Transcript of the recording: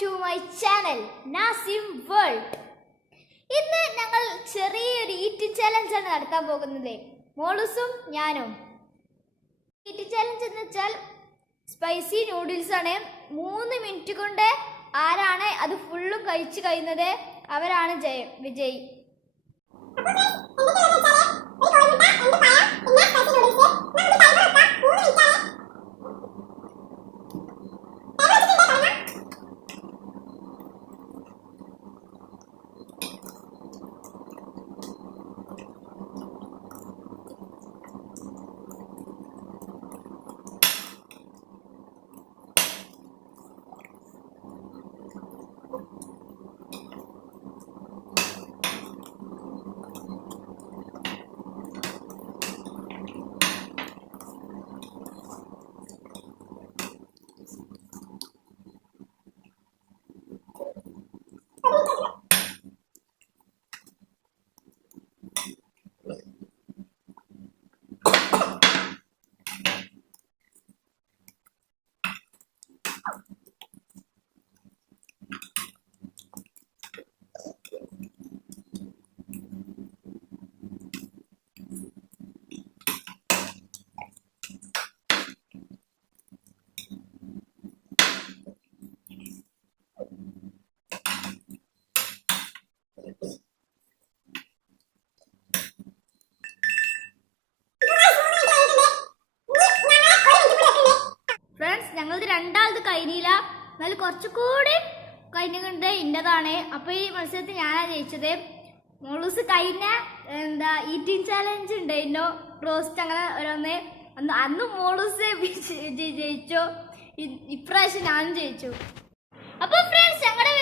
to my channel Nasi World. ഇന്ന് ഞങ്ങൾ ചെറിയൊരു ഈറ്റിംഗ് ചാലഞ്ച് ആണ് നടത്താൻ പോകുന്നത്. മോളുസും ഞാനും. ഈറ്റിംഗ് ചാലഞ്ച് എന്ന് വെച്ചാൽ സ്പൈസി നൂഡിൽസ് ആണ്. 3 മിനിറ്റ് കൊണ്ട് ആരാണ് അത് ഫുള്ളും കഴിച്ചു കഴിയുന്നത് അവരാണ് വിജയി. ഞങ്ങളത് രണ്ടാമത് കഴിഞ്ഞില്ല, എന്നാലും കുറച്ചുകൂടി കഴിഞ്ഞുകൊണ്ട് ഇൻ്റെതാണ്. അപ്പോൾ ഈ മത്സരത്തിൽ ഞാനാണ് ജയിച്ചത്. മോളൂസ് കഴിഞ്ഞ ഈറ്റിംഗ് ചാലഞ്ച് ഉണ്ടായിരുന്നു, റോസ്റ്റ് അങ്ങനെ ഓരോന്ന്. അന്ന് മോളൂസ് ജയിച്ചു, ഇപ്രാവശ്യം ഞാനും ജയിച്ചു. അപ്പോൾ ഫ്രണ്ട്സ്, ഞങ്ങളുടെ